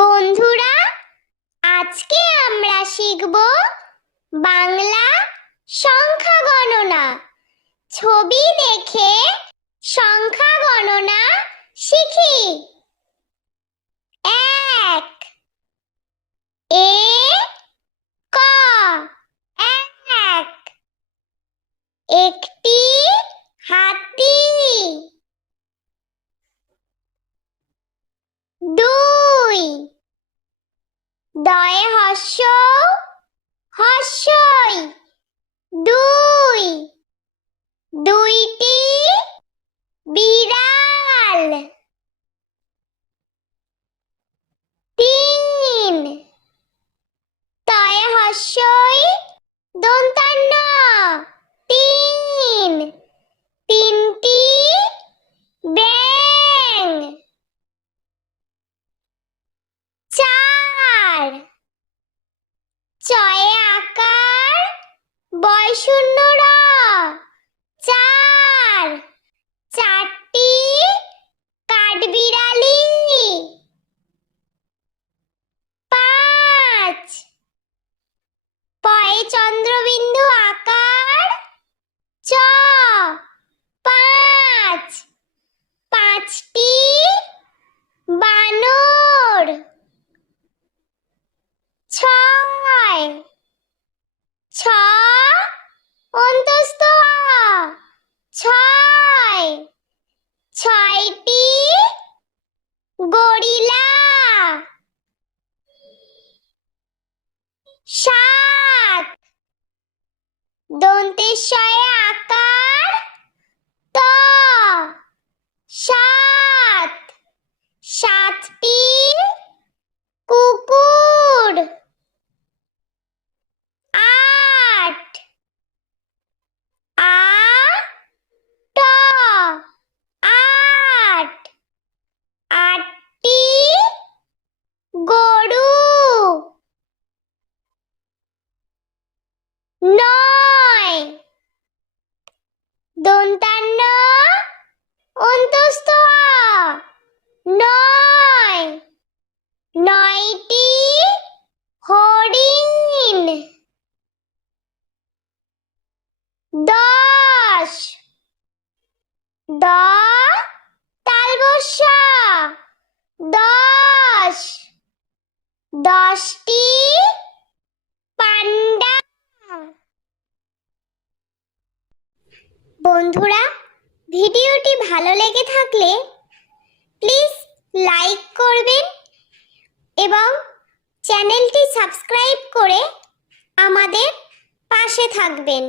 বন্ধুরা, আজকে আমরা শিখব বাংলা সংখ্যা গণনা। ছবি দেখে সংখ্যা গণনা শিখি। ১ ক এক একটি হাতি। ২ দয়ে হস্যই দুই দুইটি বিড়াল। ৩ তয়ে হস্যই দন্তান্ন তিন তিনটি ব্যাঙ। ৪ চয়ে আকার বয় শূন্য র চার চারটি কাঠবিড়ালি। ৫ পয়ে চন্দ্রবিন্দু আকার চ পাঁচ পাঁচটি বানর। ৬ ছ অন্তস্থ আ ছয় ছয়টি গরিলা। ৭ দন্তেশ্বয়ে আকার ত সাত সাতটি কুকুর। ৮ আ ট আট আটটি গরু। ৯ দন্তান্ন অন্তস্থ আ নয় নয়টি হরিণ। ১০ দ তালবস্যা দশ দশটি পান্ডা। বন্ধুরা, ভিডিওটি ভালো লেগে থাকলে প্লিজ লাইক করবেন এবং চ্যানেলটি সাবস্ক্রাইব করে আমাদের পাশে থাকবেন।